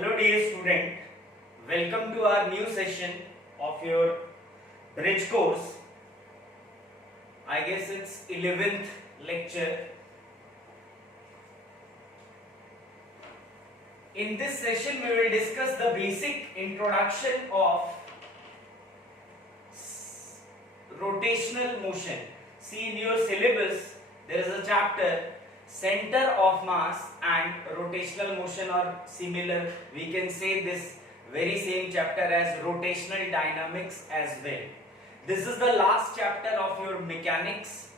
Hello dear student, welcome to our new session of your bridge course. I guess it's 11th lecture. In this session we will discuss the basic introduction of rotational motion. See, in your syllabus there is a chapter center of mass and rotational motion, or similar we can say this very same chapter as rotational dynamics as well. This is the last chapter of your mechanics.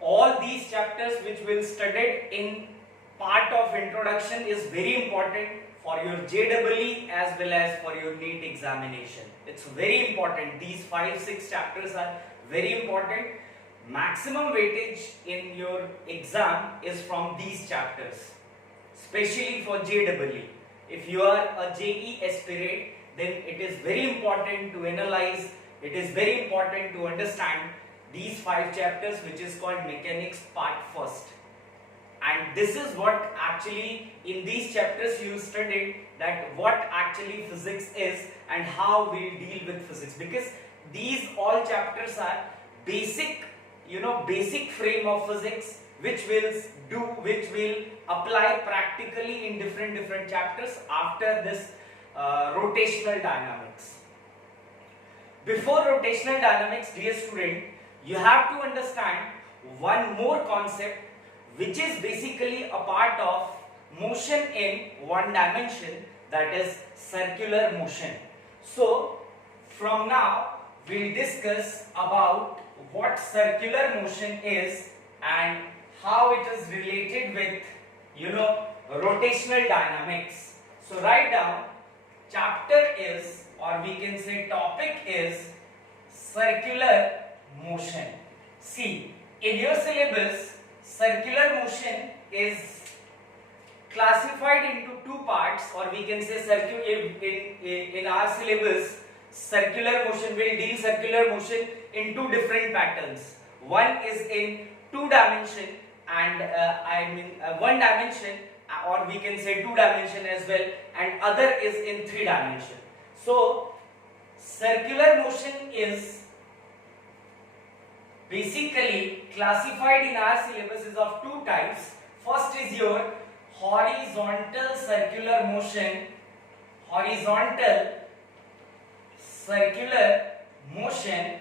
All these chapters which we'll study in part of introduction is very important for your JEE as well as for your NEET examination. It's very important. These 5-6 chapters are very important. Maximum weightage in your exam is from these chapters, especially for JEE. If you are a JEE aspirant, then it is very important to analyze, it is very important to understand these 5 chapters, which is called mechanics part first. And this is what actually in these chapters you studied, that what actually physics is and how we deal with physics, because these all chapters are basic, basic frame of physics which will apply practically in different chapters after this rotational dynamics. Before rotational dynamics, dear student, you have to understand one more concept, which is basically a part of motion in one dimension, that is circular motion. So from now we'll discuss about what circular motion is and how it is related with rotational dynamics. So write down, chapter is, or we can say topic is circular motion. See, in your syllabus, circular motion is classified into two parts, or we can say in our syllabus, circular motion will deal circular motion in two different patterns. One is in 2 dimension and one dimension, or we can say 2 dimension as well, and other is in 3 dimension. So circular motion is basically classified in our syllabus is of 2 types. First is your horizontal circular motion. Horizontal circular motion,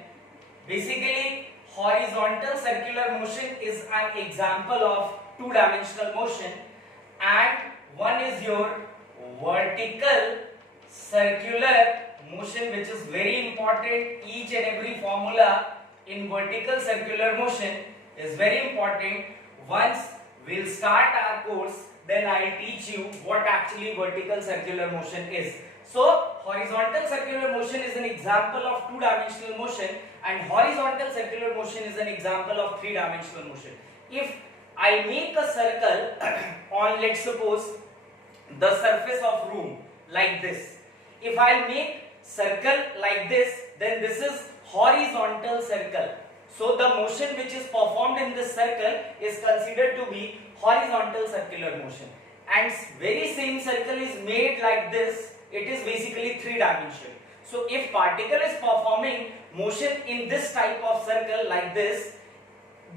basically horizontal circular motion is an example of 2-dimensional motion, and one is your vertical circular motion, which is very important. Each and every formula in vertical circular motion is very important. Once we'll start our course, then I'll teach you what actually vertical circular motion is. So horizontal circular motion is an example of 2-dimensional motion, and horizontal circular motion is an example of 3-dimensional motion. If I make a circle on, let's suppose, the surface of room like this, if I make circle like this, then this is horizontal circle. So the motion which is performed in this circle is considered to be horizontal circular motion. And very same circle is made like this, it is basically 3-dimensional. So if particle is performing motion in this type of circle like this,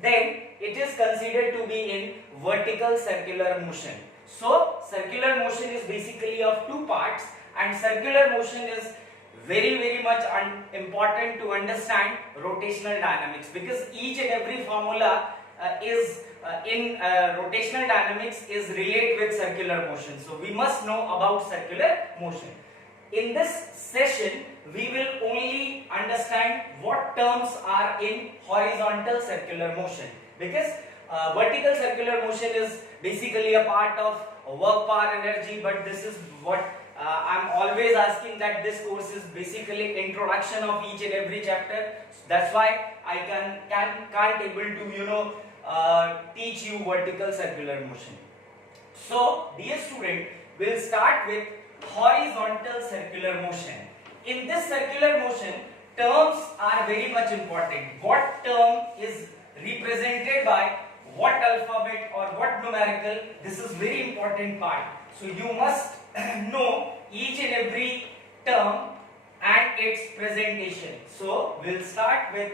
then it is considered to be in vertical circular motion. So circular motion is basically of 2 parts, and circular motion is very much important to understand rotational dynamics, because each and every formula is in rotational dynamics is related with circular motion. So we must know about circular motion. In this session we will only understand what terms are in horizontal circular motion, because vertical circular motion is basically a part of work power energy, but this is what I'm always asking, that this course is basically introduction of each and every chapter. That's why I can't able to teach you vertical circular motion. So dear student, we'll start with horizontal circular motion. In this circular motion, terms are very much important. What term is represented by what alphabet or what numerical, this is very important part. So you must know each and every term and its presentation. So we'll start with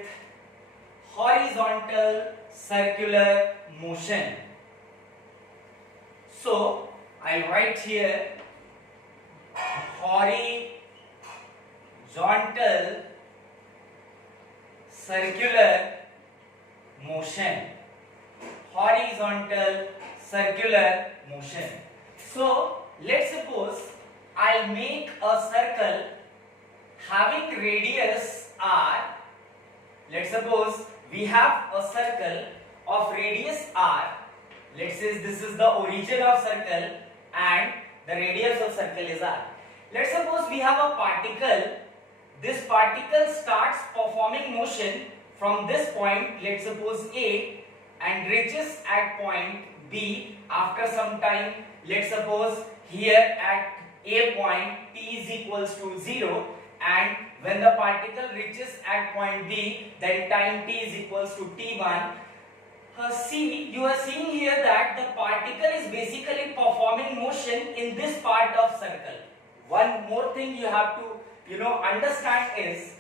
horizontal circular motion. So I'll write here horizontal circular motion. Horizontal circular motion. So let's suppose I'll make a circle having radius r. Let's suppose we have a circle of radius r. Let's say this is the origin of circle and the radius of circle is r. Let's suppose we have a particle. This particle starts performing motion from this point, let's suppose A, and reaches at point B after some time. Let's suppose here at A point t is equals to 0, and when the particle reaches at point B, then time t is equals to t1. See, you are seeing here that the particle is basically performing motion in this part of circle. One more thing you have to understand is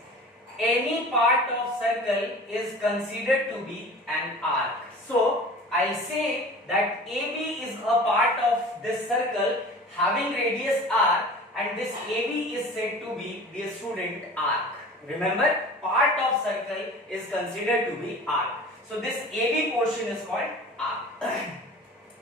any part of circle is considered to be an arc. So I'll say that AB is a part of this circle having radius r, and this AB is said to be the student arc. Remember, part of circle is considered to be arc. So this AB portion is called arc.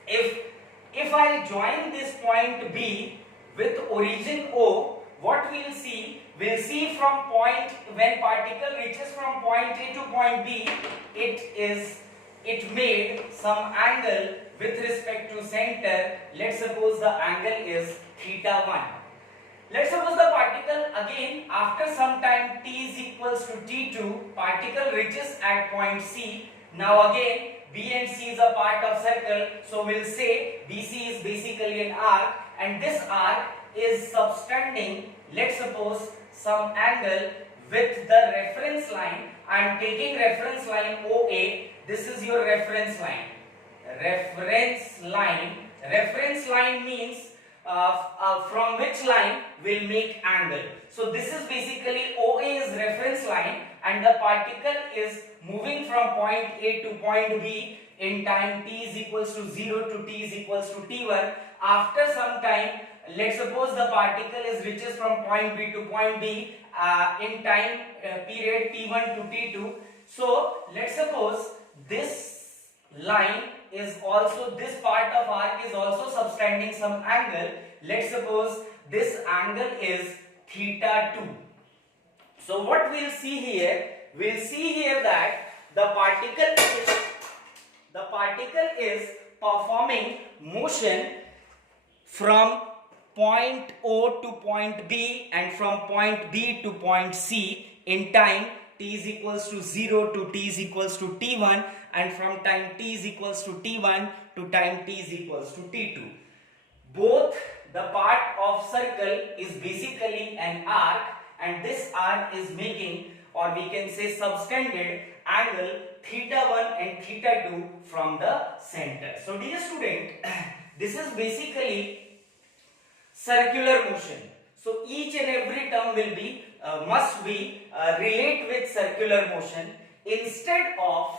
If I join this point B with origin O, what we'll see? We'll see from point, when particle reaches from point A to point B, it made some angle with respect to center. Let's suppose the angle is θ1. Let's suppose the particle again after some time t is equals to t2, particle reaches at point C. Now again B and C is a part of circle, so we'll say BC is basically an arc, and this arc is subtending, let's suppose, some angle with the reference line. I am taking reference line OA. This is your reference line. Reference line means from which line will make angle. So this is basically OA is reference line, and the particle is moving from point A to point B in time t is equals to 0 to t is equals to t1. After some time, let's suppose the particle is reaches from point B to point B in time period t1 to t2. So let's suppose this line is also, this part of arc is also subtending some angle. Let's suppose this angle is θ2. So what we'll see here? We'll see here that the particle is performing motion from point O to point B and from point B to point C in time t is equals to 0 to t is equals to t1, and from time t is equals to t1 to time t is equals to t2. Both the part of circle is basically an arc, and this arc is making, or we can say subtended, angle θ1 and θ2 from the center. So dear student, this is basically circular motion. So each and every term will be must be relate with circular motion instead of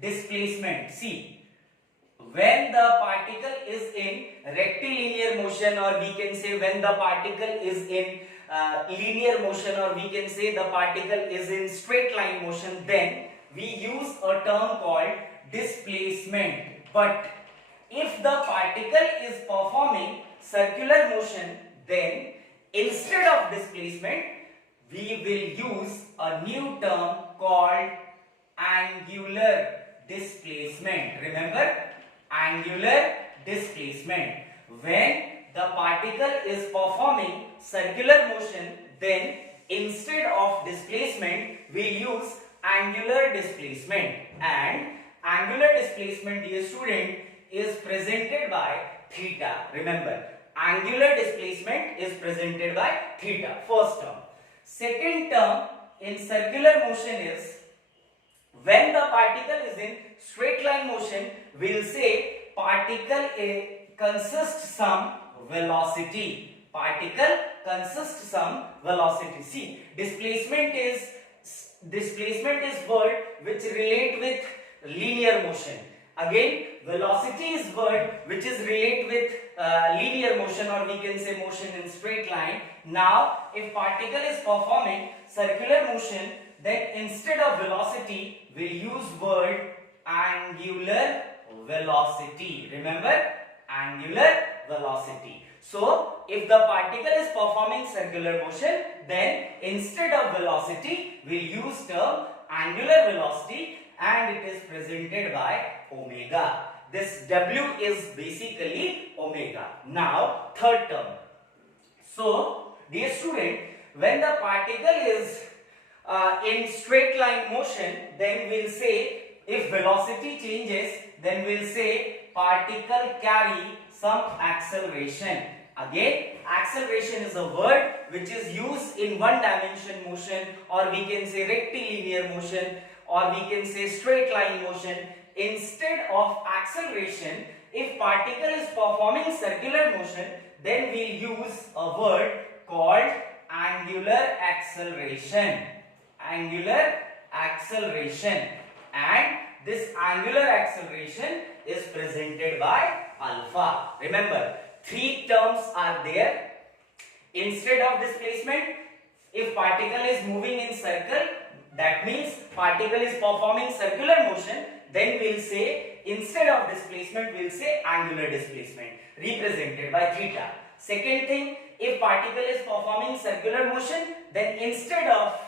displacement. See, when the particle is in rectilinear motion, or we can say when the particle is in linear motion, or we can say the particle is in straight line motion, then we use a term called displacement. But if the particle is performing circular motion, then instead of displacement we will use a new term called angular displacement. Remember, angular displacement. When the particle is performing circular motion, then instead of displacement we use angular displacement. And angular displacement, dear student, is presented by theta. Remember, angular displacement is presented by theta, first term. Second term in circular motion is when the particle is in straight line motion, we will say particle consists some velocity. Particle consists some velocity. See, displacement is word which relate with linear motion. Again, velocity is word which is relate with linear motion, or we can say motion in straight line. Now, if particle is performing circular motion, then instead of velocity, we'll use word angular velocity. Remember, angular velocity. So, if the particle is performing circular motion, then instead of velocity, we'll use term angular velocity, and it is presented by omega. This W is basically omega. Now, third term. So, dear student, when the particle is in straight line motion, then we'll say, if velocity changes, then we'll say particle carry some acceleration. Again, acceleration is a word which is used in one dimension motion, or we can say rectilinear motion, or we can say straight line motion. Instead of acceleration, if particle is performing circular motion, then we'll use a word called angular acceleration. Angular acceleration. And this angular acceleration is presented by alpha. Remember, three terms are there. Instead of displacement, if particle is moving in circle, that means particle is performing circular motion, then we'll say, instead of displacement, we'll say angular displacement, represented by theta. Second thing, if particle is performing circular motion, then instead of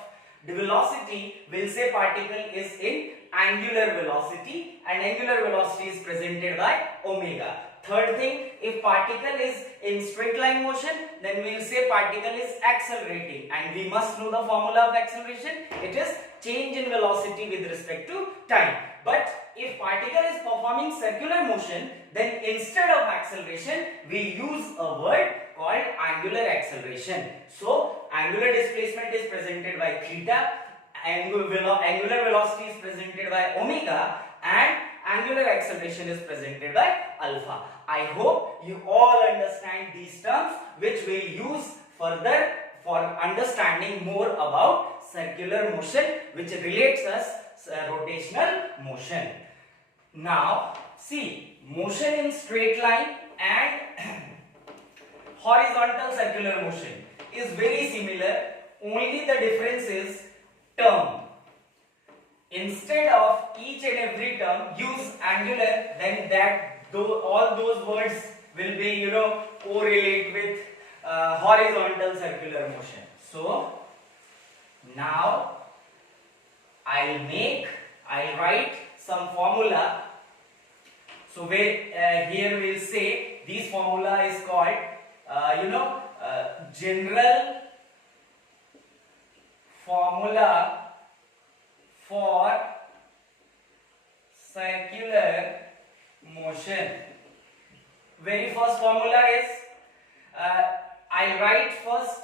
the velocity, we'll say particle is in angular velocity, and angular velocity is presented by omega. Third thing, if particle is in straight line motion, then we will say particle is accelerating, and we must know the formula of acceleration. It is change in velocity with respect to time. But if particle is performing circular motion, then instead of acceleration, we use a word called angular acceleration. So, angular displacement is presented by theta, angular velocity is presented by omega, and angular acceleration is presented by alpha. I hope you all understand these terms, which we'll use further for understanding more about circular motion, which relates us rotational motion. Now, see, motion in straight line and horizontal circular motion is very similar, only the difference is term. Instead of each and every term use angular, then all those words will be correlate with horizontal circular motion. So now I'll write some formula. So here we'll say this formula is called general formula for circular motion. Very first formula is I'll write first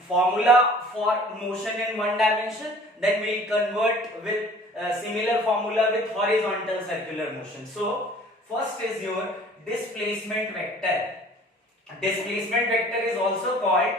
formula for motion in one dimension, then we'll convert with similar formula with horizontal circular motion. So first is your displacement vector. Displacement vector is also called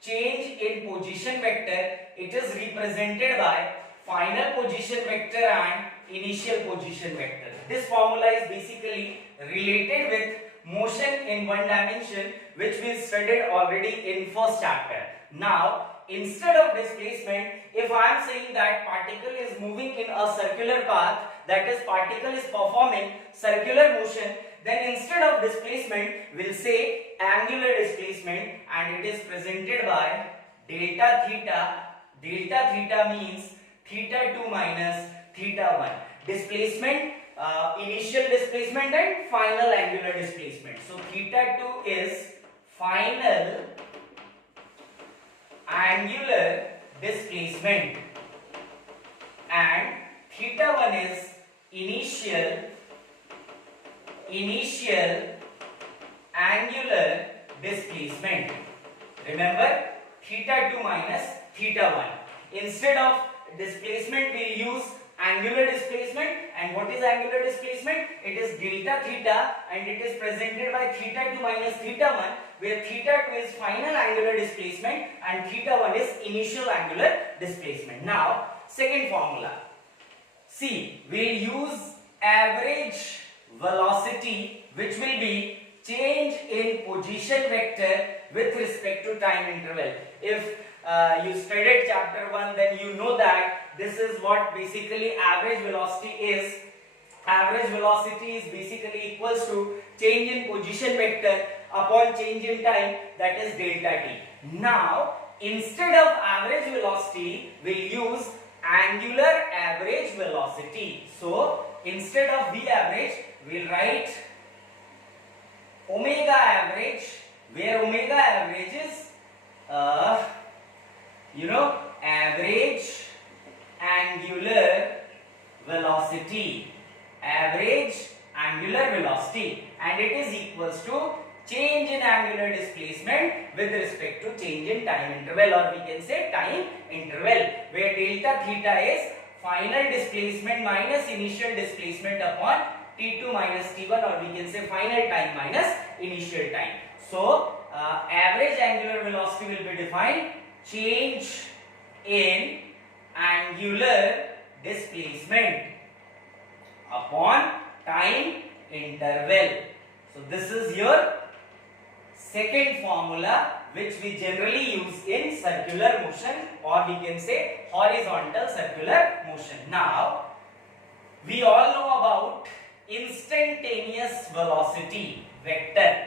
change in position vector. It is represented by final position vector and initial position vector. This formula is basically related with motion in one dimension, which we studied already in first chapter. Now, instead of displacement, if I am saying that particle is moving in a circular path, that is particle is performing circular motion, then instead of displacement, we'll say angular displacement, and it is presented by delta theta. Delta theta means theta 2 minus theta 1. Displacement, initial displacement and final angular displacement. So theta 2 is final angular displacement and theta 1 is initial angular displacement. Remember, theta 2 minus theta 1. Instead of displacement, we use angular displacement. And what is angular displacement? It is delta theta, and it is presented by theta 2 minus theta 1, where theta 2 is final angular displacement and theta 1 is initial angular displacement. Now, second formula. See, we'll use average velocity, which will be change in position vector with respect to time interval. If you studied chapter 1, then you know that this is what basically average velocity is. Average velocity is basically equals to change in position vector upon change in time, that is delta t. Now, instead of average velocity, we'll use angular average velocity. So, instead of V average, we'll write omega average, where omega average is average angular velocity, average angular velocity, and it is equals to change in angular displacement with respect to change in time interval, or we can say time interval, where delta theta is final displacement minus initial displacement upon t2 minus t1, or we can say final time minus initial time. So, average angular velocity will be defined change in angular displacement upon time interval. So, this is your second formula which we generally use in circular motion, or we can say horizontal circular motion. Now, we all know about instantaneous velocity vector.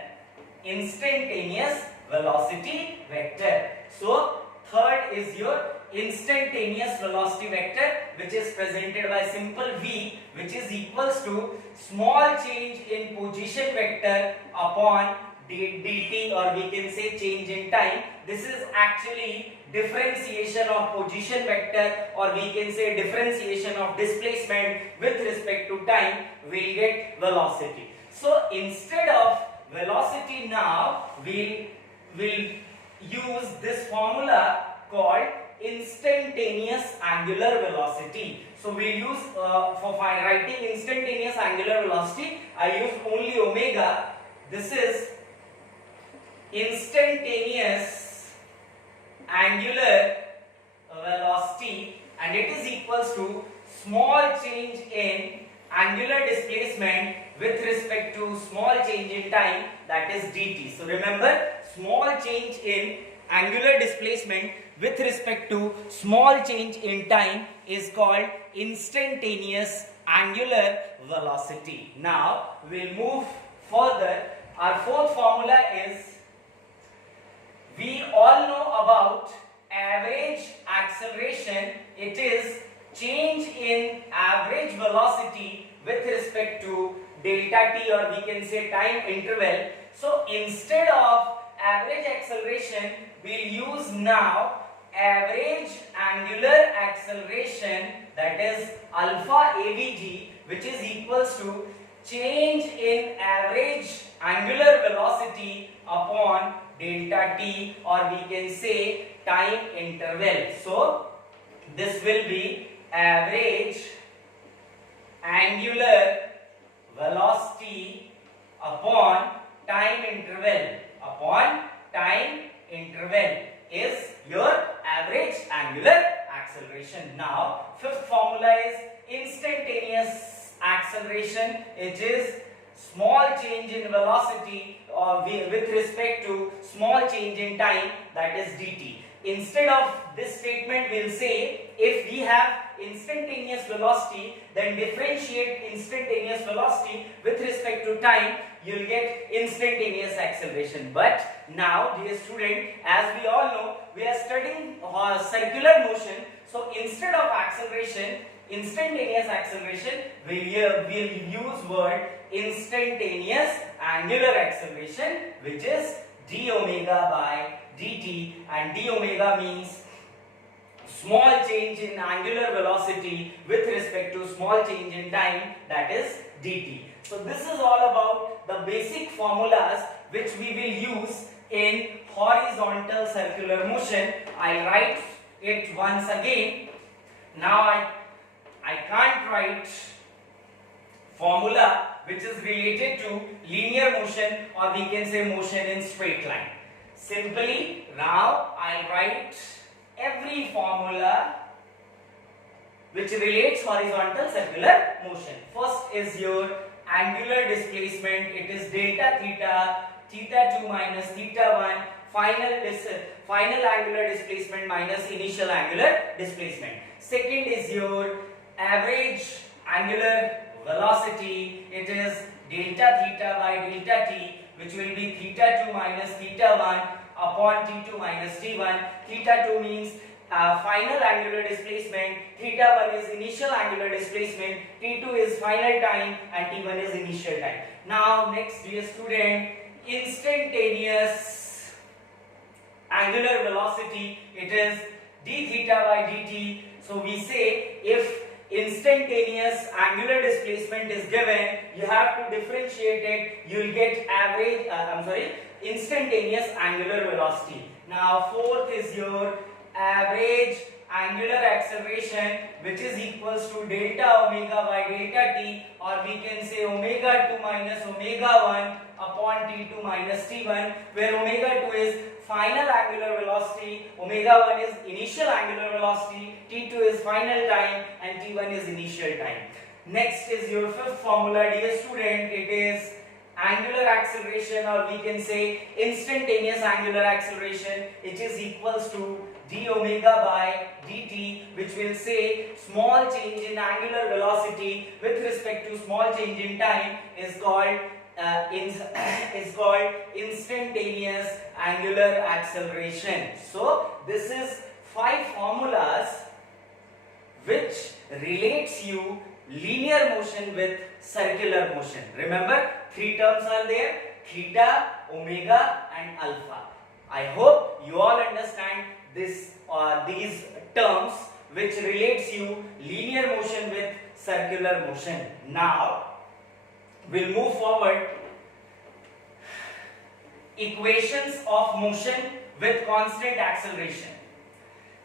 Instantaneous velocity vector. So, third is your instantaneous velocity vector, which is presented by simple v, which is equals to small change in position vector upon dt, or we can say change in time. This is actually differentiation of position vector, or we can say differentiation of displacement with respect to time. We'll get velocity. So, instead of velocity, now we'll use this formula called instantaneous angular velocity. So, we'll use for writing instantaneous angular velocity, I use only omega. This is instantaneous angular velocity, and it is equals to small change in angular displacement with respect to small change in time, that is dt. So, remember, small change in angular displacement with respect to small change in time is called instantaneous angular velocity. Now, we'll move further. Our fourth formula is, we all know about average acceleration. It is change in average velocity with respect to delta t, or we can say time interval. So, instead of average acceleration, we'll use now average angular acceleration, that is alpha avg, which is equals to change in average angular velocity upon delta t, or we can say time interval. So, this will be average angular velocity upon time interval. Upon time interval is your average angular acceleration. Now, fifth formula is instantaneous acceleration. It is small change in velocity with respect to small change in time, that is dt. Instead of this statement, we'll say if we have instantaneous velocity, then differentiate instantaneous velocity with respect to time, you'll get instantaneous acceleration. But now, dear student, as we all know, we are studying circular motion. So, instead of acceleration, instantaneous acceleration, we'll use word instantaneous angular acceleration, which is d omega by dt, and d omega means small change in angular velocity with respect to small change in time, that is dt. So, this is all about the basic formulas which we will use in horizontal circular motion. I write it once again. Now, I can't write formula which is related to linear motion, or we can say motion in straight line. Simply now I'll write every formula which relates horizontal circular motion. First is your angular displacement. It is delta theta, theta 2 minus theta 1, final angular displacement minus initial angular displacement. Second is your average angular velocity. It is delta theta by delta t, which will be theta 2 minus theta 1 upon t2 minus t1. Theta 2 means final angular displacement, theta 1 is initial angular displacement, t2 is final time, and t1 is initial time. Now next, dear student, instantaneous angular velocity, it is d theta by dt. So we say if instantaneous angular displacement is given, you have to differentiate it, you will get instantaneous angular velocity. Now fourth is your average angular acceleration, which is equals to delta omega by delta t, or we can say omega 2 minus omega 1 upon t2 minus t1, where omega 2 is final angular velocity, omega 1 is initial angular velocity, t2 is final time, and t1 is initial time. Next is your fifth formula, dear student. It is angular acceleration, or we can say instantaneous angular acceleration, which is equals to d omega by dt, which will say small change in angular velocity with respect to small change in time is called instantaneous angular acceleration. So this is 5 formulas which relates you linear motion with circular motion. Remember, 3 terms are there: theta, omega, and alpha. I hope you all understand this these terms which relates you linear motion with circular motion. Now we'll move forward. Equations of motion with constant acceleration.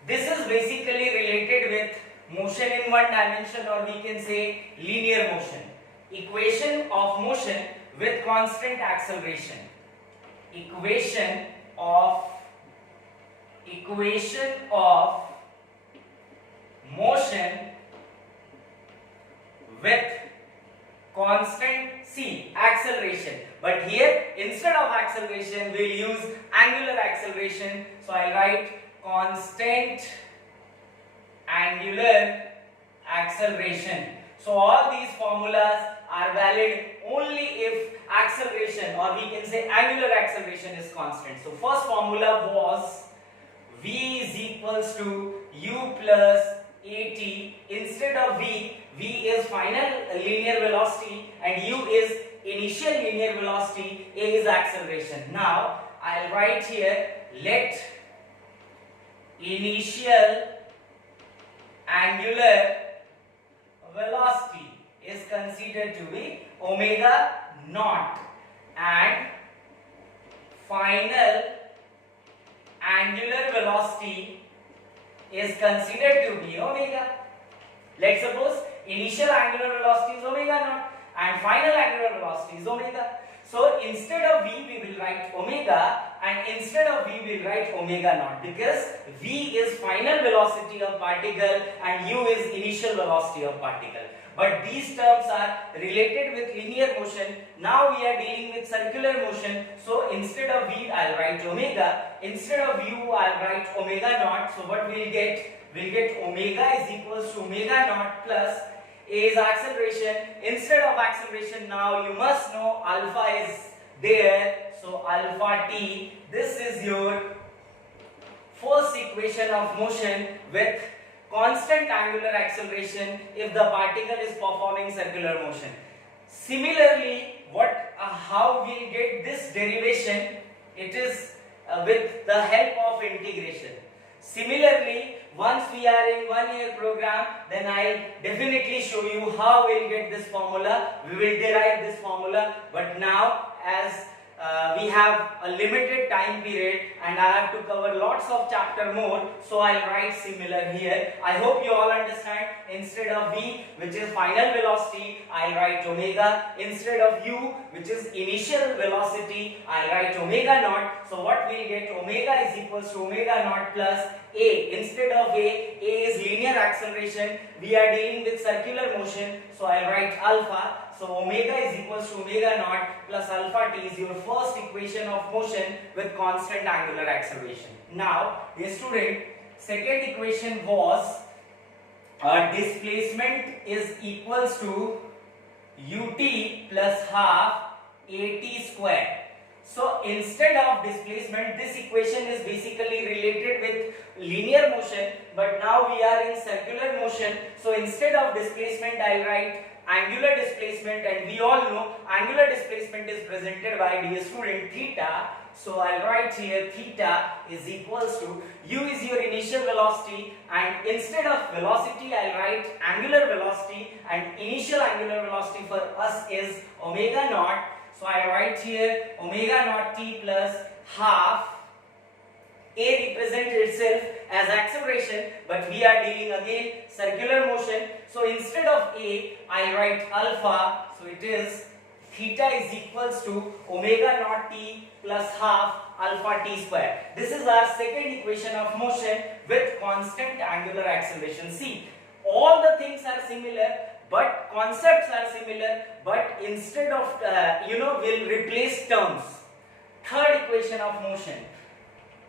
This is basically related with motion in one dimension, or we can say linear motion. Equation of motion with constant acceleration. Equation of motion with constant acceleration, but here instead of acceleration we'll use angular acceleration. So I'll write constant angular acceleration. So all these formulas are valid only if acceleration, or we can say angular acceleration, is constant. So first formula was v is equals to u plus at. Instead of v is final linear velocity and u is initial linear velocity, a is acceleration. Now I'll write here, let initial angular velocity is considered to be omega naught and final angular velocity is considered to be omega. Let's suppose initial angular velocity is omega naught and final angular velocity is omega. So instead of v we will write omega, and instead of v we will write omega naught, because v is final velocity of particle and u is initial velocity of particle. But these terms are related with linear motion. Now we are dealing with circular motion. So instead of v I'll write omega, instead of u I'll write omega naught. So what we'll get? We'll get omega is equals to omega naught plus a is acceleration. Instead of acceleration, now you must know alpha is there. So alpha t. This is your first equation of motion with constant angular acceleration if the particle is performing circular motion. Similarly, how we'll get this derivation? It is with the help of integration. Similarly, once we are in 1 year program, then I'll definitely show you how we'll get this formula. We will derive this formula. But now, as we have a limited time period and I have to cover lots of chapter more, so I'll write similar here. I hope you all understand. Instead of v, which is final velocity, I'll write omega. Instead of u, which is initial velocity, I'll write omega naught. So what we'll get, omega is equals to omega naught plus a. Instead of a is linear acceleration. We are dealing with circular motion, so I'll write alpha. So omega is equals to omega naught plus alpha t is your first equation of motion with constant angular acceleration. Now, dear student, second equation was displacement is equals to ut plus half at square. So instead of displacement, this equation is basically related with linear motion, but now we are in circular motion. So instead of displacement, I'll write angular displacement, and we all know angular displacement is presented by, dear student, theta. So I'll write here theta is equals to, u is your initial velocity, and instead of velocity I'll write angular velocity, and initial angular velocity for us is omega naught. So I write here omega naught t plus half. A represents itself as acceleration, but we are dealing again circular motion. So instead of A, I write alpha. So it is theta is equals to omega naught t plus half alpha t square. This is our second equation of motion with constant angular acceleration. See, all the things are similar, but concepts are similar, but instead of we'll replace terms. Third equation of motion,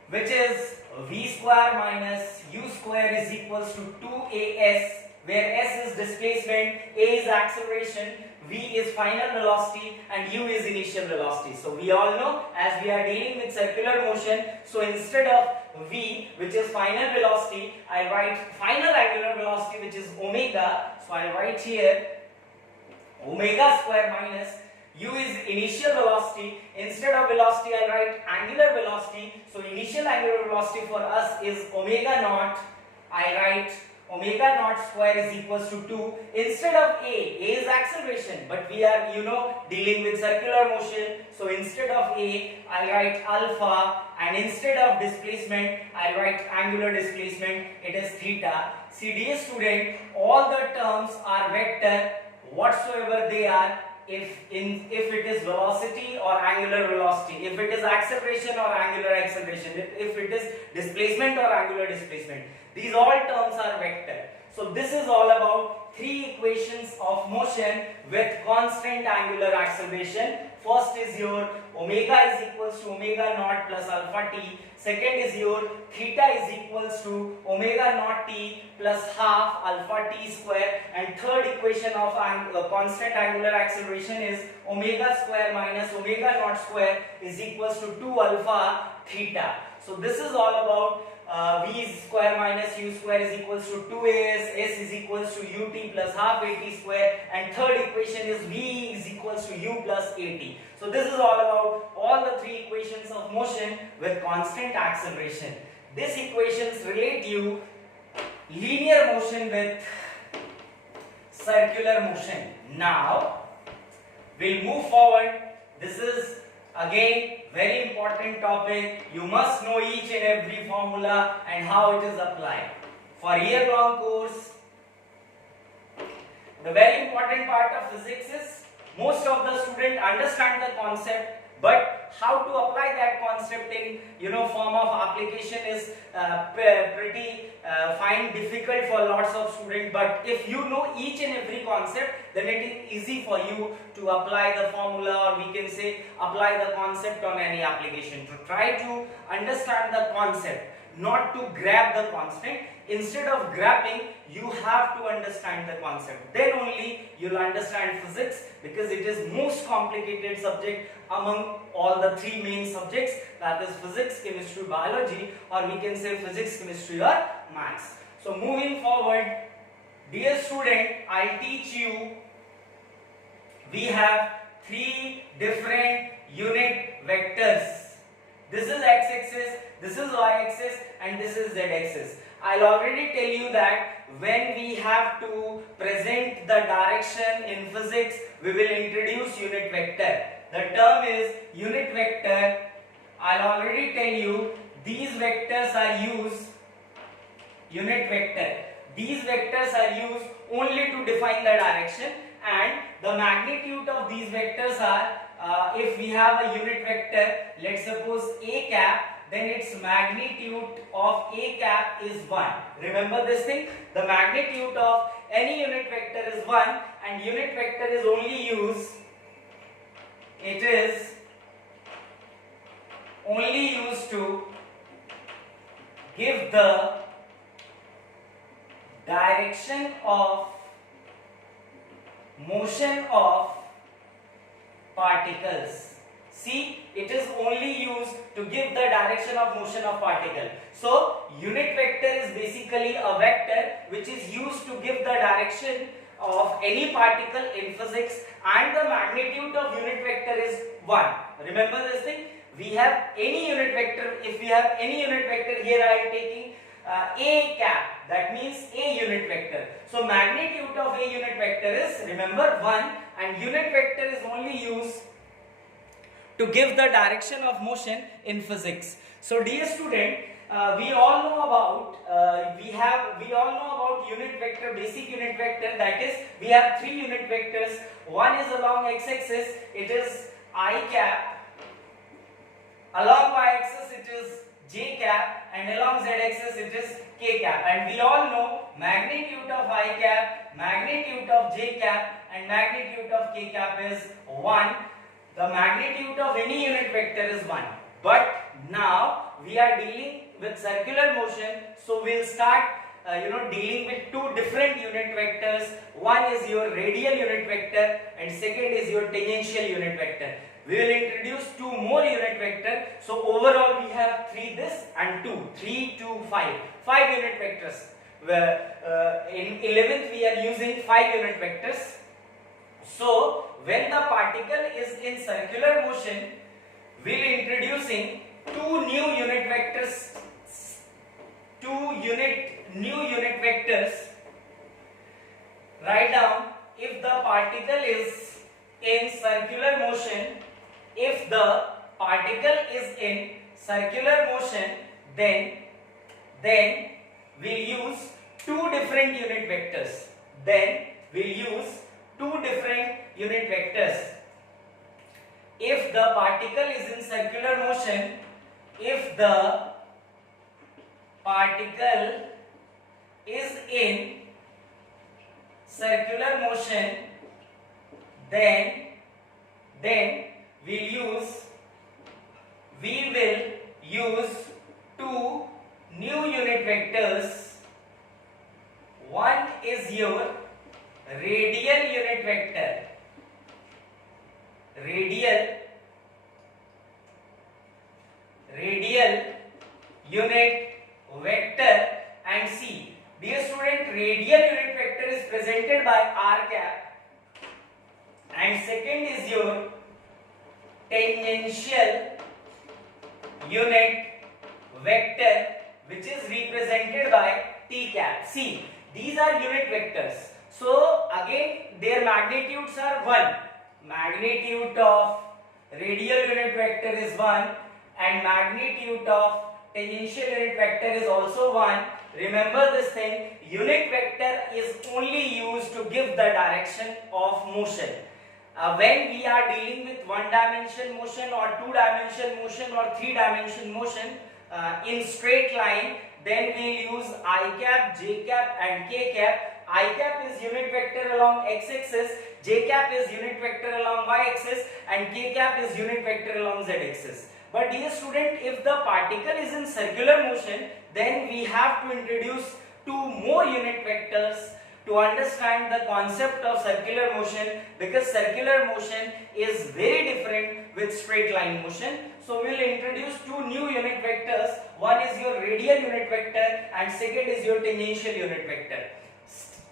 which is v square minus u square is equals to 2as, where s is displacement, a is acceleration, v is final velocity, and u is initial velocity. So we all know, as we are dealing with circular motion, so instead of v, which is final velocity, I write final angular velocity, which is omega. So I write here omega square minus u is initial velocity. Instead of velocity, I write angular velocity. So initial angular velocity for us is omega naught. I write omega naught square is equals to 2. Instead of a is acceleration, but we are dealing with circular motion. So instead of a, I write alpha, and instead of displacement, I write angular displacement. It is theta. See, dear student, all the terms are vector whatsoever they are. If it is velocity or angular velocity, if it is acceleration or angular acceleration, if it is displacement or angular displacement, these all terms are vector. So this is all about three equations of motion with constant angular acceleration. First is your omega is equals to omega naught plus alpha t. Second is your theta is equals to omega naught t plus half alpha t square. And third equation of constant angular acceleration is omega square minus omega naught square is equals to 2 alpha theta. So this is all about v square minus u square is equals to 2as, s is equals to ut plus half at square, and third equation is v is equals to u plus at. So this is all about all the three equations of motion with constant acceleration. These equations relate you linear motion with circular motion. Now we'll move forward. This is again very important topic. You must know each and every formula and how it is applied. For year-long course, the very important part of physics is most of the students understand the concept, but how to apply that concept in form of application is pretty difficult for lots of students. But if you know each and every concept, then it is easy for you to apply the formula, or we can say apply the concept on any application. To try to understand the concept, not to grab the concept. Instead of grabbing, you have to understand the concept. Then only you'll understand physics, because it is most complicated subject among all the three main subjects, that is physics, chemistry, biology, or we can say physics, chemistry or maths. So moving forward, dear student, I'll teach you, we have three different unit vectors. This is x-axis, this is y-axis, and this is z-axis. I'll already tell you that when we have to present the direction in physics, we will introduce unit vector. The term is unit vector. I'll already tell you these vectors are used, unit vector. These vectors are used only to define the direction, and the magnitude of these vectors are, if we have a unit vector, let's suppose A cap, then its magnitude of A cap is 1. Remember this thing, the magnitude of any unit vector is 1, and unit vector is only used, it is only used to give the direction of motion of particles. See, it is only used to give the direction of motion of particle. So, unit vector is basically a vector which is used to give the direction of any particle in physics, and the magnitude of unit vector is 1. Remember this thing? We have any unit vector. If we have any unit vector, here I am taking A cap, that means A unit vector. So magnitude of A unit vector is, remember, 1, and unit vector is only used to give the direction of motion in physics. So dear student, we all know about unit vector, basic unit vector, that is we have 3 unit vectors. One is along x-axis, it is I cap. Along y-axis it is j cap, and along z-axis it is k cap. And we all know magnitude of I cap, magnitude of j cap, and magnitude of k cap is 1. The magnitude of any unit vector is 1. But now we are dealing with circular motion, so we'll start dealing with 2 different unit vectors. One is your radial unit vector, and second is your tangential unit vector. We will introduce 2 more unit vector. So overall we have 3 this and 2, 3, 2, 5. 5 unit vectors. Where in 11th we are using 5 unit vectors. So when the particle is in circular motion, we will be introducing 2 new unit vectors. 2 new unit vectors. Write down, if the particle is in circular motion, if the particle is in circular motion, then we'll use 2 different unit vectors. If the particle is in circular motion, if the particle is in circular motion, then we will use 2 new unit vectors. One is your radial unit vector. Radial unit vector, and see, dear student, radial unit vector is presented by r cap, and second is your tangential unit vector, which is represented by t cap. See, these are unit vectors. So again their magnitudes are 1. Magnitude of radial unit vector is 1, and magnitude of tangential unit vector is also 1. Remember this thing, unit vector is only used to give the direction of motion. When we are dealing with 1-dimension motion or 2-dimension motion or 3-dimension motion in straight line, then we will use I cap, j cap and k cap. I cap is unit vector along x-axis, j cap is unit vector along y-axis, and k cap is unit vector along z-axis. But dear student, if the particle is in circular motion, then we have to introduce 2 more unit vectors to understand the concept of circular motion, because circular motion is very different with straight line motion. So we will introduce 2 new unit vectors. One is your radial unit vector and second is your tangential unit vector.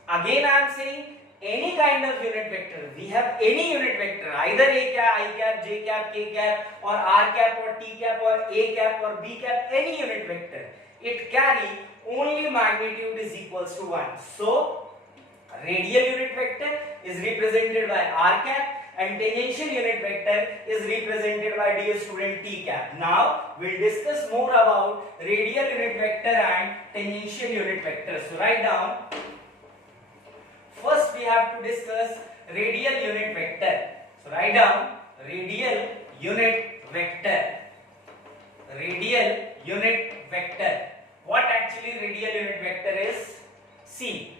Again I am saying, any kind of unit vector, we have any unit vector, either a cap, I cap, j cap, k cap, or r cap or t cap or a cap or b cap, any unit vector, it carry only magnitude is equals to 1. So radial unit vector is represented by r cap and tangential unit vector is represented by, dear student, t cap. Now we'll discuss more about radial unit vector and tangential unit vector. So write down. First we have to discuss radial unit vector. So write down radial unit vector. Radial unit vector. What actually radial unit vector is? See,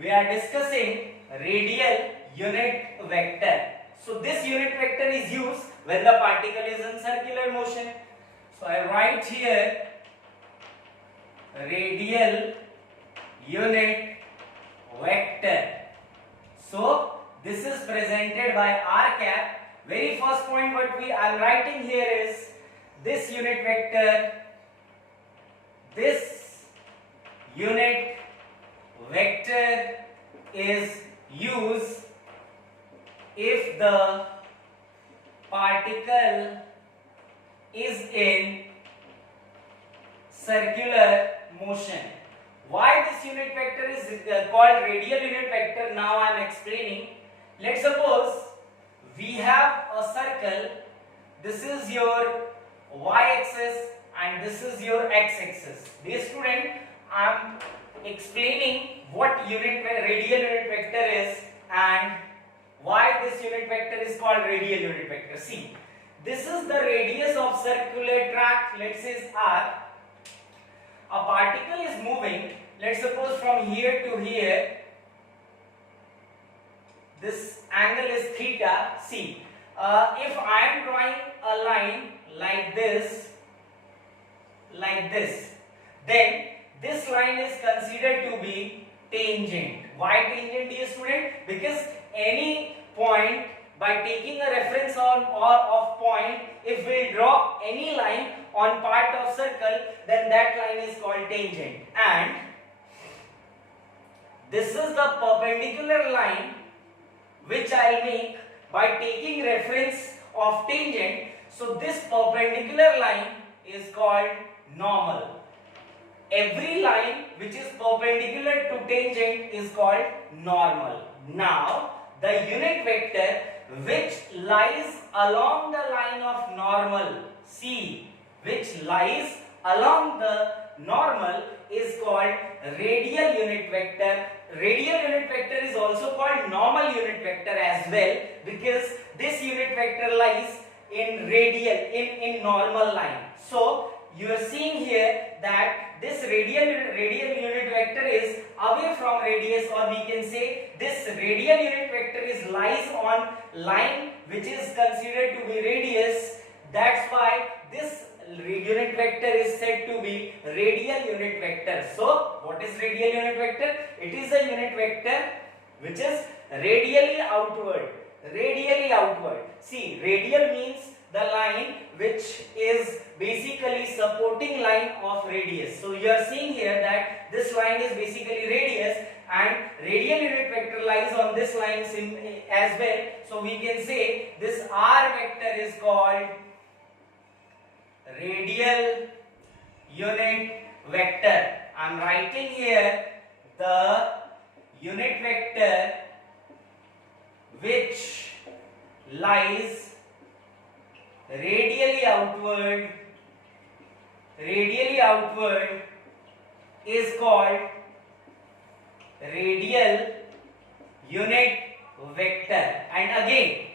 we are discussing radial unit vector. So this unit vector is used when the particle is in circular motion. So I write here radial unit vector. So this is presented by r cap. Very first point what I am writing here is this unit vector. This unit vector is used if the particle is in circular motion. Why this unit vector is called radial unit vector? Now I am explaining. Let's suppose we have a circle. This is your y-axis and this is your x-axis. Dear student, I am explaining what radial unit vector is and why this unit vector is called radial unit vector. See, this is the radius of circular tract, let's say r. A particle is moving, let's suppose from here to here. This angle is theta. See, if I am drawing a line like this, then this line is considered to be tangent. Why tangent, dear student? Because any point, by taking a reference on or of point, if we draw any line on part of circle, then that line is called tangent. And this is the perpendicular line which I will make by taking reference of tangent. So this perpendicular line is called normal. Every line which is perpendicular to tangent is called normal. Now the unit vector which lies along the line of normal, see, which lies along the normal is called radial unit vector. Radial unit vector is also called normal unit vector as well, because this unit vector lies in radial, in normal line. So you are seeing here that this radial unit vector is away from radius, or we can say this radial unit vector is lies on line which is considered to be radius. That's why this unit vector is said to be radial unit vector. So what is radial unit vector? It is a unit vector which is radially outward. Radially outward. See, radial means the line which is basically supporting line of radius. So you are seeing here that this line is basically radius, and radial unit vector lies on this line as well. So we can say this r vector is called radial unit vector. I am writing here the unit vector which lies radially outward is called radial unit vector. And again,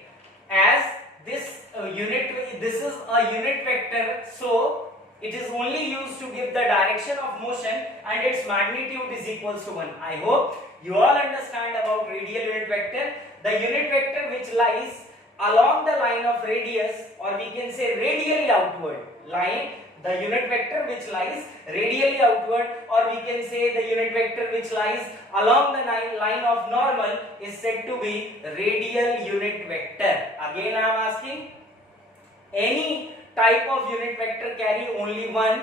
as this is a unit vector, so it is only used to give the direction of motion and its magnitude is equals to 1. I hope you all understand about radial unit vector. The unit vector which lies along the line of radius, or we can say radially outward line, the unit vector which lies radially outward, or we can say the unit vector which lies along the line of normal is said to be radial unit vector. Again I am asking, any type of unit vector carry only one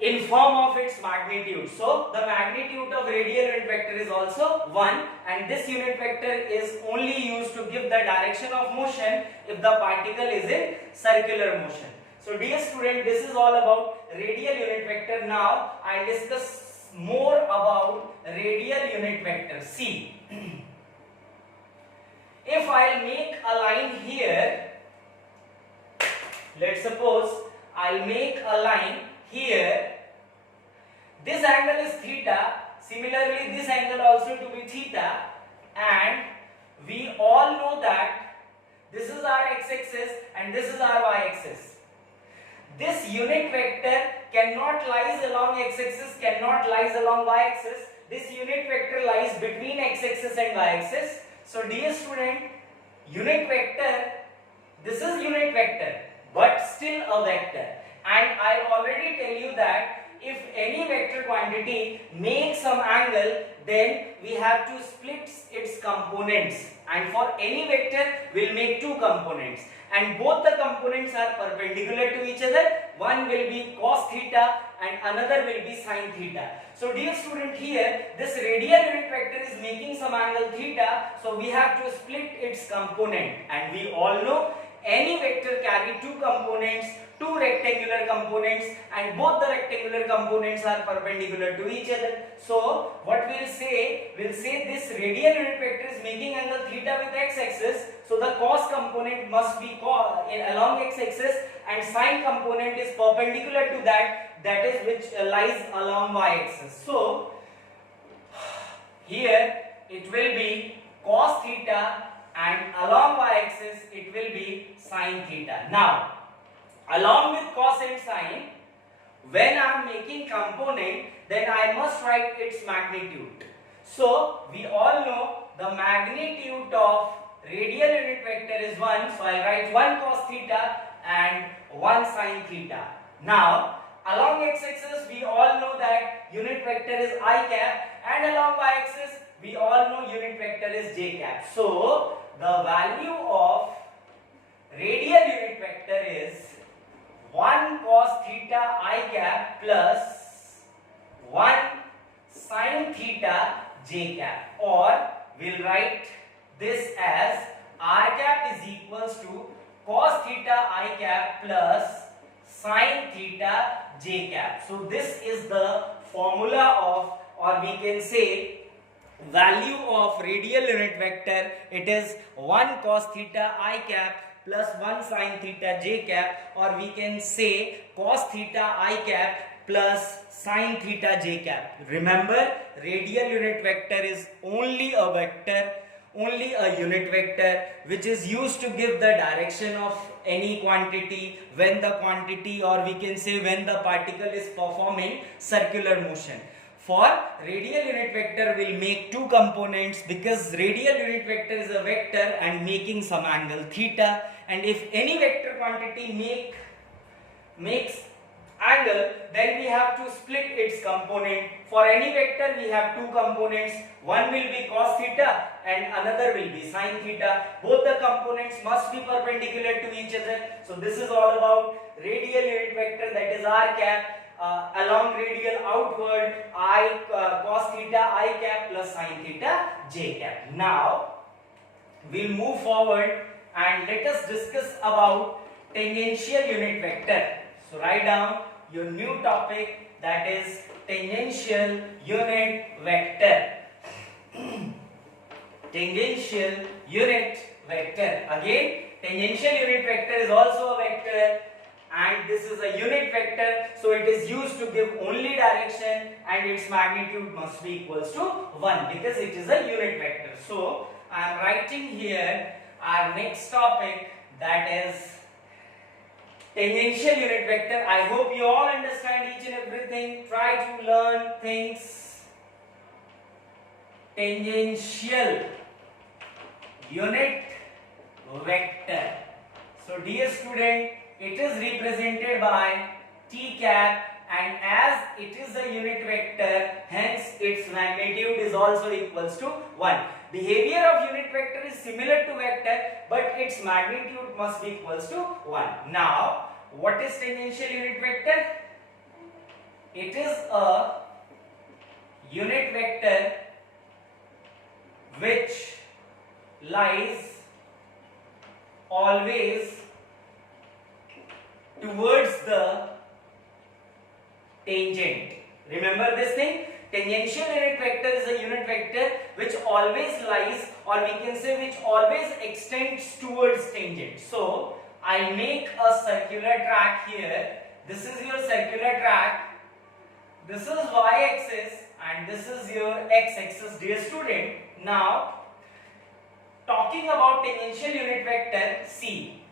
in form of its magnitude. So the magnitude of radial unit vector is also 1, and this unit vector is only used to give the direction of motion if the particle is in circular motion. So dear student, this is all about radial unit vector. Now I will discuss more about radial unit vector. See, if I'll make a line here, let's suppose I'll make a line here, this angle is theta, similarly this angle also to be theta, and we all know that this is our x-axis and this is our y-axis. This unit vector cannot lies along x-axis, cannot lies along y-axis. This unit vector lies between x-axis and y-axis. So dear student, unit vector, this is unit vector but still a vector, and I already tell you that if any vector quantity makes some angle, then we have to split its components, and for any vector we'll make two components, and both the components are perpendicular to each other. One will be cos theta and another will be sin theta. So dear student, here this radial unit vector is making some angle theta, so we have to split its component, and we all know any vector carry two components, two rectangular components, and both the rectangular components are perpendicular to each other. So what we'll say this radial unit vector is making angle theta with x-axis, so the cos component must be along x-axis, and sin component is perpendicular to that is which lies along y-axis. So here it will be cos theta, and along y-axis it will be sin theta. Now along with cos and sin, when I am making component, then I must write its magnitude. So we all know the magnitude of radial unit vector is 1, so I will write 1 cos theta and 1 sin theta. Now along x-axis we all know that unit vector is I cap, and along y-axis we all know unit vector is j cap. So the value of radial unit vector is 1 cos theta I cap plus 1 sin theta j cap, or we'll write this as r cap is equals to cos theta I cap plus sin theta j cap. So this is the formula of, or we can say, value of radial unit vector. It is 1 cos theta I cap plus 1 sin theta j cap, or we can say cos theta I cap plus sin theta j cap. Remember, radial unit vector is only a vector, only a unit vector which is used to give the direction of any quantity when the quantity, or we can say when the particle is performing circular motion. For radial unit vector will make two components, because radial unit vector is a vector and making some angle theta, and if any vector quantity makes angle, then we have to split its component. For any vector we have two components, one will be cos theta and another will be sin theta. Both the components must be perpendicular to each other. So this is all about radial unit vector, that is r cap. Along radial outward, I cos theta I cap plus sin theta j cap. Now we'll move forward and let us discuss about tangential unit vector. So write down your new topic, that is tangential unit vector. Tangential unit vector. Again, tangential unit vector is also a vector, and this is a unit vector, so it is used to give only direction, and its magnitude must be equals to 1 because it is a unit vector. So I am writing here our next topic, that is tangential unit vector. I hope you all understand each and everything. Try to learn things. Tangential unit vector. So dear student, it is represented by t cap, and as it is a unit vector, hence its magnitude is also equals to 1. Behavior of unit vector is similar to vector, but its magnitude must be equals to 1. Now, what is tangential unit vector? It is a unit vector which lies always towards the tangent. Remember this thing? Tangential unit vector is a unit vector which always lies or we can say which always extends towards tangent. So I'll make a circular track here. This is your circular track. This is y-axis and this is your x-axis, dear student. Now, talking about tangential unit vector, see,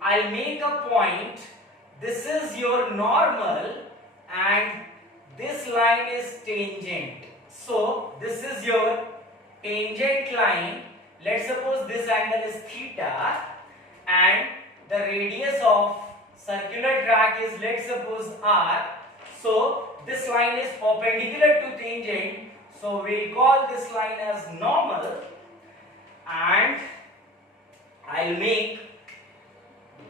I'll make a point. This is your normal and this line is tangent. So, this is your tangent line. Let's suppose this angle is theta and the radius of circular track is, let's suppose, r. So, this line is perpendicular to tangent. So, we'll call this line as normal and I'll make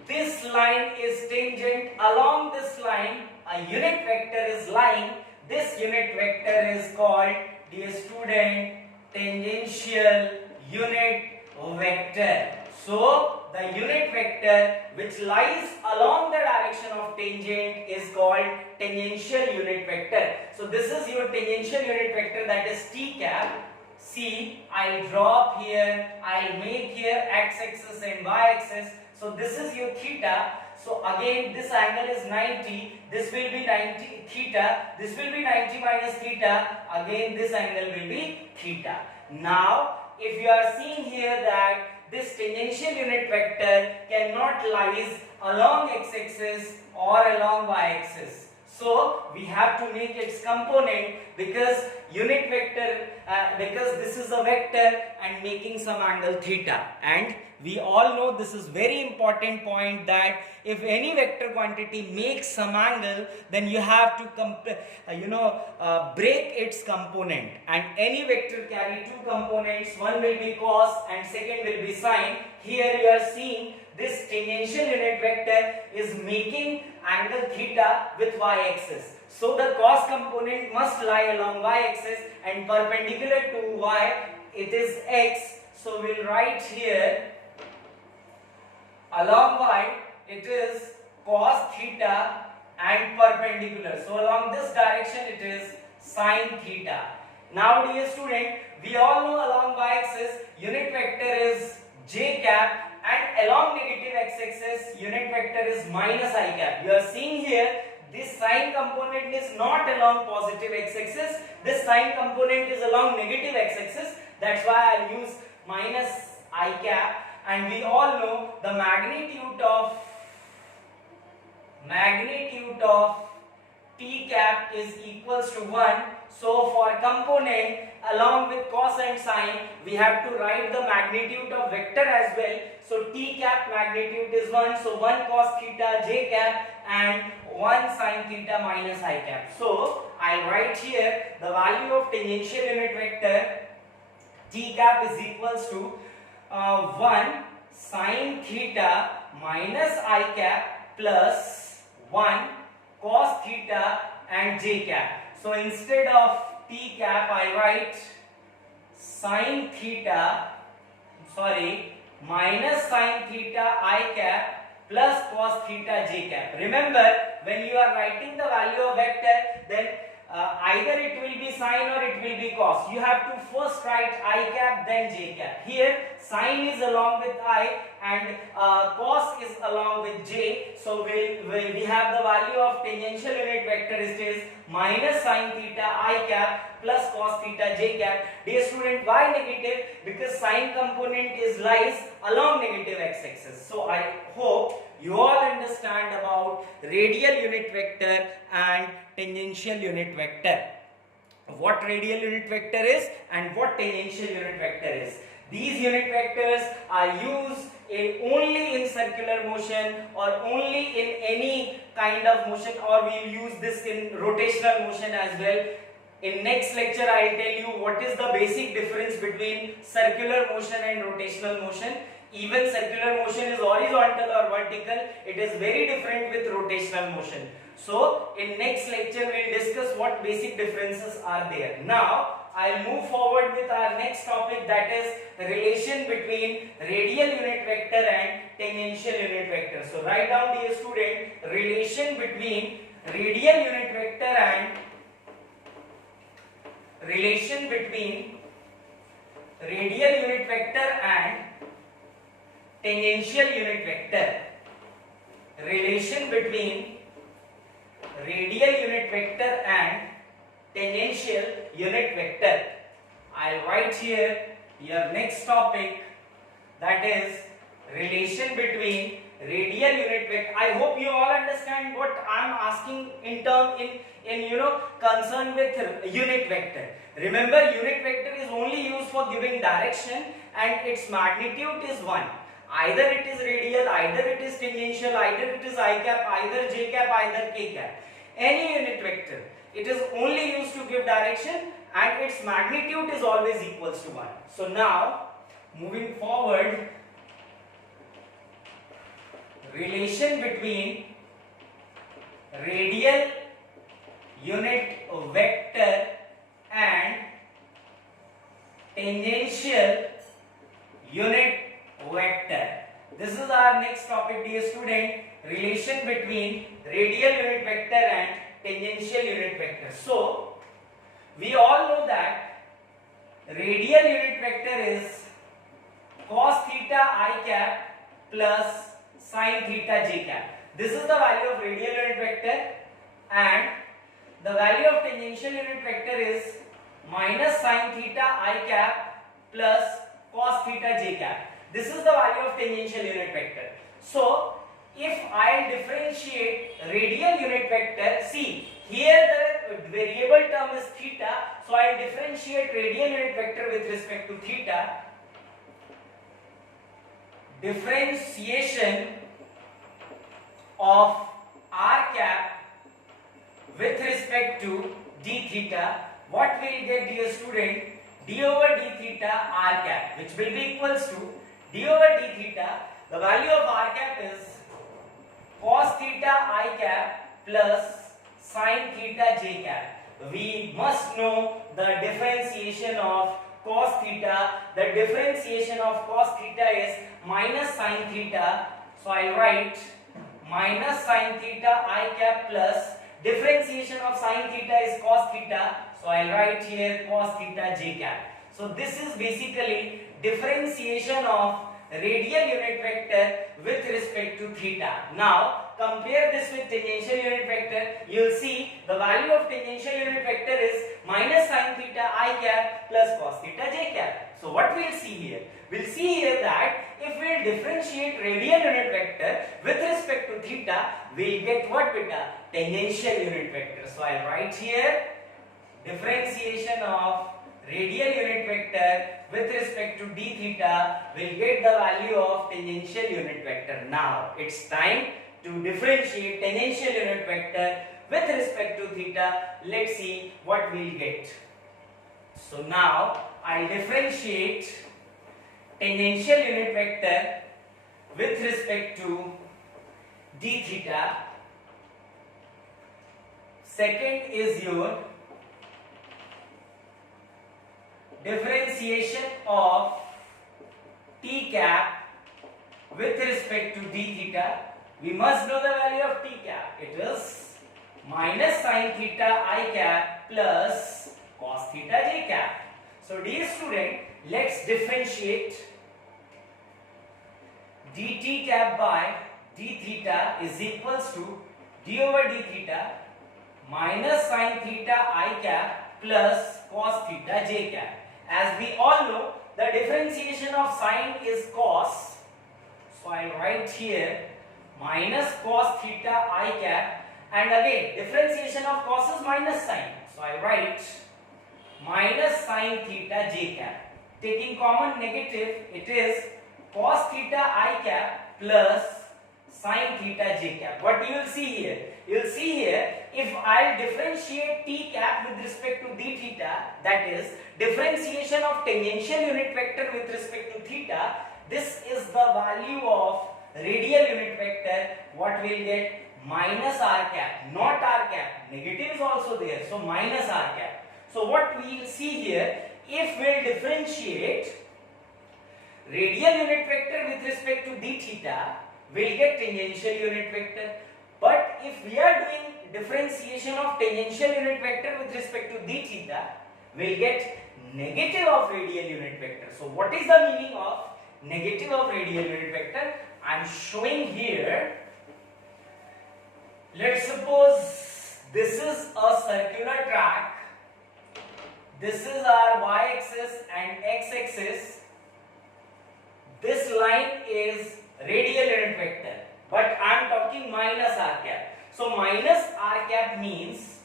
this line is tangent. Along this line, a unit vector is lying. This unit vector is called, dear student, tangential unit vector. So, the unit vector which lies along the direction of tangent is called tangential unit vector. So, this is your tangential unit vector, that is t cap. See, I'll drop here, I'll make here x-axis and y-axis. So, this is your theta. So, again this angle is 90, this will be 90 theta, this will be 90 minus theta, again this angle will be theta. Now, if you are seeing here that this tangential unit vector cannot lies along x-axis or along y-axis. So, we have to make its component because unit vector, because this is a vector and making some angle theta. And we all know this is very important point that if any vector quantity makes some angle, then you have to break its component. And any vector carry two components, one will be cos and second will be sine. Here you are seeing this tangential unit vector is making angle theta with y-axis. So the cos component must lie along y-axis and perpendicular to y it is x. So we'll write here along y it is cos theta and perpendicular. So along this direction it is sine theta. Now dear student, we all know along y-axis unit vector is j cap and along negative x-axis unit vector is minus I cap. You are seeing here this sine component is not along positive x-axis, this sine component is along negative x-axis. That's why I'll use minus I cap. And we all know the magnitude of t cap is equals to 1. So for component along with cos and sine, we have to write the magnitude of vector as well. So t cap magnitude is 1. So 1 cos theta j cap and 1 sine theta minus I cap. So I'll write here the value of tangential unit vector t cap is equals to 1 sine theta minus I cap plus 1 cos theta and j cap. So instead of t cap I write minus sine theta I cap plus cos theta j cap. Remember, when you are writing the value of vector, then either it will be sine or it will be cos. You have to first write I cap then j cap. Here sine is along with I and cos is along with j. So we have the value of tangential unit vector is minus sine theta I cap plus cos theta j cap. Dear student, why negative? Because sine component is lies along negative x-axis. So I hope you all understand about radial unit vector and tangential unit vector. What radial unit vector is and what tangential unit vector is. These unit vectors are used only in circular motion or only in any kind of motion, or we will use this in rotational motion as well. In next lecture I will tell you what is the basic difference between circular motion and rotational motion. Even circular motion is horizontal or vertical, it is very different with rotational motion. So in next lecture we will discuss what basic differences are there. Now I'll move forward with our next topic, that is relation between radial unit vector and tangential unit vector. So write down, dear student, relation between radial unit vector and radial unit vector and tangential unit vector. Relation between radial unit vector and tangential unit vector. I'll write here your next topic, that is relation between radial unit vector. I hope you all understand what I am asking in concern with unit vector. Remember, unit vector is only used for giving direction and its magnitude is 1. Either it is radial, either it is tangential, either it is I cap, either j cap, either k cap. Any unit vector, it is only used to give direction and its magnitude is always equals to 1. So now, moving forward, relation between radial unit vector and tangential unit vector. This is our next topic, dear student, relation between radial unit vector and tangential unit vector. So, we all know that radial unit vector is cos theta I cap plus sin theta j cap. This is the value of radial unit vector, and the value of tangential unit vector is minus sin theta I cap plus cos theta j cap. This is the value of tangential unit vector. So, if I differentiate radial unit vector, see here the variable term is theta, so I differentiate radial unit vector with respect to theta. Differentiation of r cap with respect to d theta, what will get, dear student? D over d theta r cap, which will be equals to d over d theta. The value of r cap is cos theta I cap plus sin theta j cap. We must know the differentiation of cos theta. The differentiation of cos theta is minus sin theta. So I write minus sin theta I cap plus differentiation of sin theta is cos theta. So I write here cos theta j cap. So this is basically differentiation of radial unit vector with respect to theta. Now compare this with tangential unit vector. You will see the value of tangential unit vector is minus sin theta I cap plus cos theta j cap. So what we will see here? We will see here that if we will differentiate radial unit vector with respect to theta, we will get what, beta? Tangential unit vector. So I will write here differentiation of radial unit vector with respect to d theta will get the value of tangential unit vector. Now it's time to differentiate tangential unit vector with respect to theta. Let's see what we'll get. So now I'll differentiate tangential unit vector with respect to d theta. Second is your differentiation of t cap with respect to d theta. We must know the value of t cap. It is minus sin theta I cap plus cos theta j cap. So dear student, let's differentiate dt cap by d theta is equals to d over d theta minus sin theta I cap plus cos theta j cap. As we all know, the differentiation of sine is cos. So I write here minus cos theta I cap, and again differentiation of cos is minus sine. So I write minus sine theta j cap. Taking common negative, it is cos theta I cap plus sine theta j cap. What you will see here? You will see here, if I differentiate t cap with respect to d theta, that is differentiation of tangential unit vector with respect to theta, this is the value of radial unit vector. What will get? Minus r cap, not r cap. Negative is also there, so minus r cap. So what we will see here, if we will differentiate radial unit vector with respect to d theta, we will get tangential unit vector. But if we are doing differentiation of tangential unit vector with respect to d theta, we will get negative of radial unit vector. So what is the meaning of negative of radial unit vector? I am showing here. Let's suppose this is a circular track. This is our y-axis and x-axis. This line is radial unit vector, but I am talking minus r cap. So minus r cap means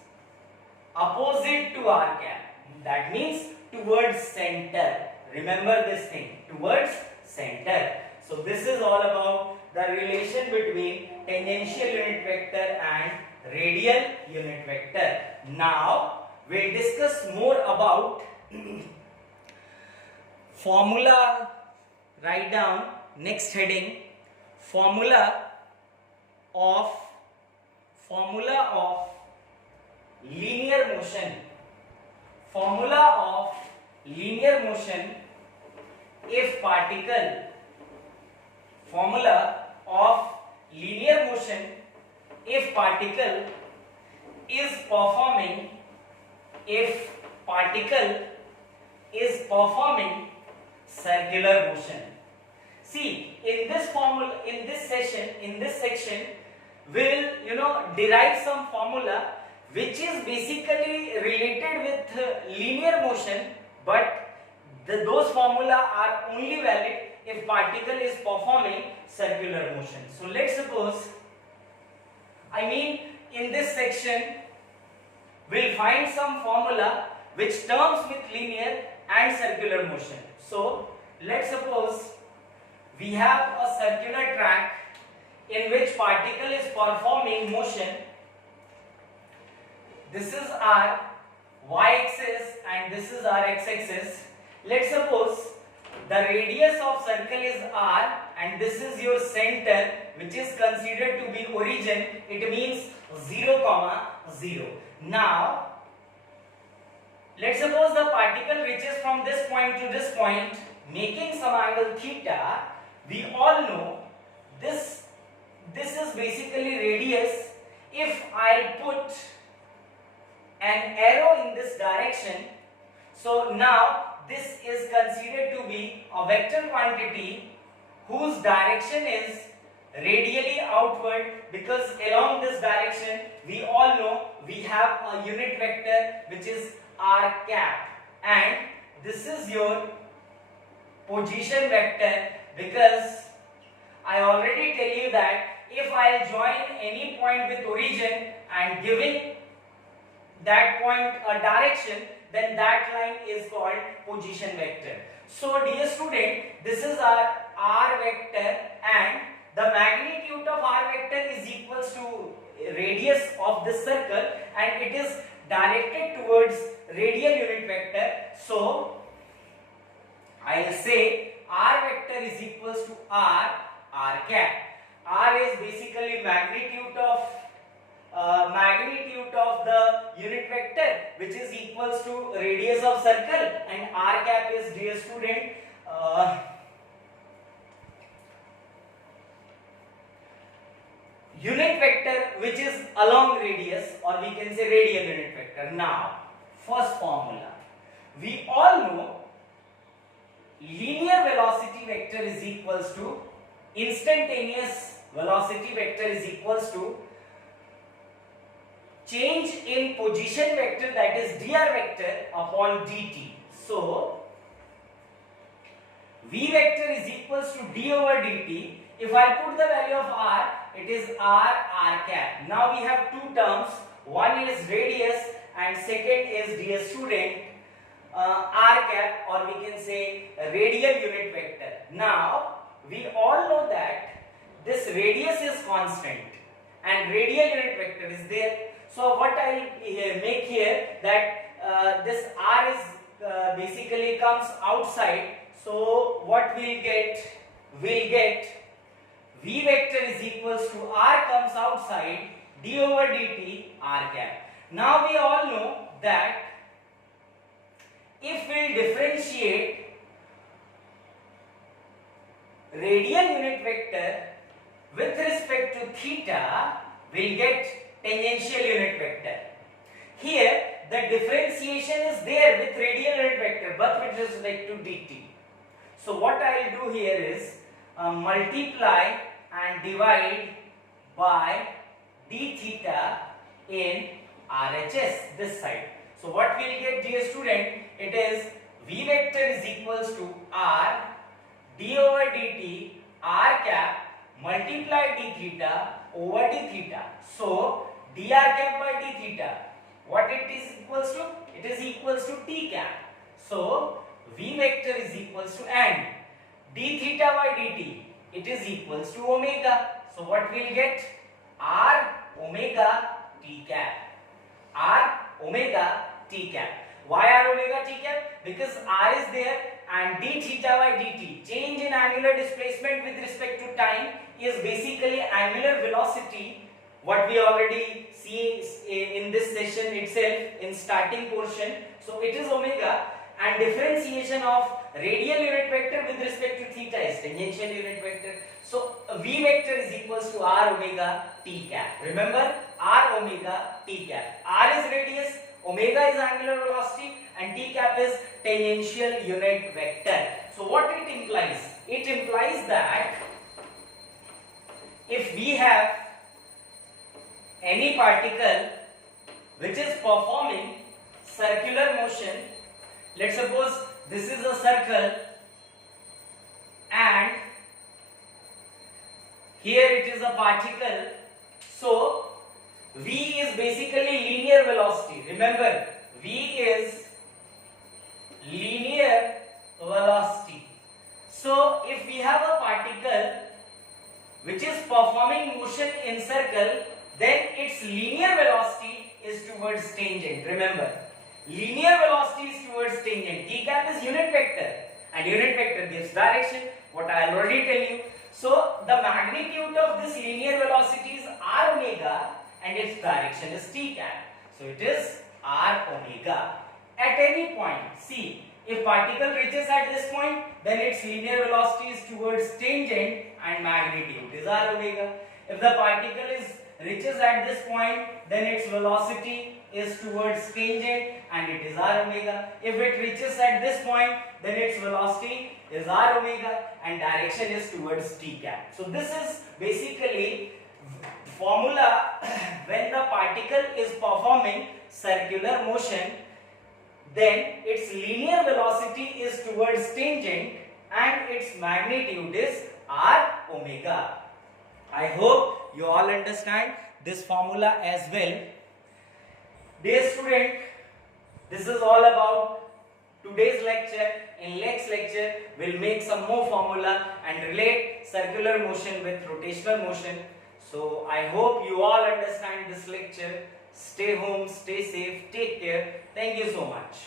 opposite to r cap. That means towards center. Remember this thing, towards center. So this is all about the relation between tangential unit vector and radial unit vector. Now we'll discuss more about formula. Write down next heading, formula of linear motion. Formula of linear motion if particle. Formula of linear motion if particle is performing circular motion. See, in this formula, in this section, we will derive some formula which is basically related with linear motion, but those formula are only valid if particle is performing circular motion. So let's suppose, in this section we'll find some formula which terms with linear and circular motion. So let's suppose we have a circular track in which particle is performing motion. This is our y-axis and this is our x-axis. Let's suppose the radius of circle is r and this is your center, which is considered to be origin. It means 0, 0. Now let's suppose the particle reaches from this point to this point, making some angle theta. We all know this is basically radius. If I put an arrow in this direction, so now this is considered to be a vector quantity whose direction is radially outward, because along this direction we all know we have a unit vector which is r cap, and this is your position vector, because I already tell you that if I join any point with origin and giving that point a direction, then that line is called position vector. So dear student, this is our r vector, and the magnitude of r vector is equals to radius of this circle, and it is directed towards radial unit vector. So I'll say r vector is equals to r cap. R is basically magnitude of the unit vector, which is equals to radius of circle, and r cap is, dear student, unit vector which is along radius, or we can say radial unit vector. Now first formula, we all know linear velocity vector is equals to instantaneous velocity vector is equals to change in position vector, that is dr vector upon dt. So v vector is equals to d over dt. If I put the value of r, it is r cap. Now we have two terms, one is radius and second is, dear student, r cap, or we can say radial unit vector. Now we all know that this radius is constant and radial unit vector is there. So what I will make here, that this r is basically comes outside. So what we'll get v vector is equals to r comes outside, d over dt r cap. Now we all know that if we differentiate radial unit vector with respect to theta, we'll get tangential unit vector. Here the differentiation is there with radial unit vector but with respect to dt. So what I will do here is multiply and divide by d theta in RHS this side. So what we'll get, dear student, it is v vector is equals to r d over dt r cap multiply d theta over d theta. So dr cap by d theta, what it is equals to? It is equals to t cap. So v vector is equals to, and d theta by dt, it is equals to omega. So what we'll get? R omega t cap. R omega t cap. Why r omega t cap? Because r is there and d theta by dt, change in angular displacement with respect to time, is basically angular velocity, what we already see in this session itself in starting portion. So it is omega, and differentiation of radial unit vector with respect to theta is tangential unit vector. So v vector is equals to r omega t cap. Remember, r omega t cap. R is radius, omega is angular velocity, and t cap is tangential unit vector. So what it implies? It implies that if we have any particle which is performing circular motion, let's suppose this is a circle and here it is a particle. So v is basically linear velocity. Remember, v is linear velocity. So if we have a particle which is performing motion in circle, then its linear velocity is towards tangent. Remember, linear velocity is towards tangent. T cap is unit vector, and unit vector gives direction, what I already tell you. So the magnitude of this linear velocity is r omega and its direction is t cap. So it is r omega at any point. See, if particle reaches at this point, then its linear velocity is towards tangent and magnitude is r omega. If the particle reaches at this point, then its velocity is towards tangent and it is r omega. If it reaches at this point, then its velocity is r omega and direction is towards t cap. So this is basically formula when the particle is performing circular motion, then its linear velocity is towards tangent and its magnitude is r omega. I hope you all understand this formula as well. Dear student, this is all about today's lecture. In next lecture, we'll make some more formula and relate circular motion with rotational motion. So I hope you all understand this lecture. Stay home, stay safe, take care. Thank you so much.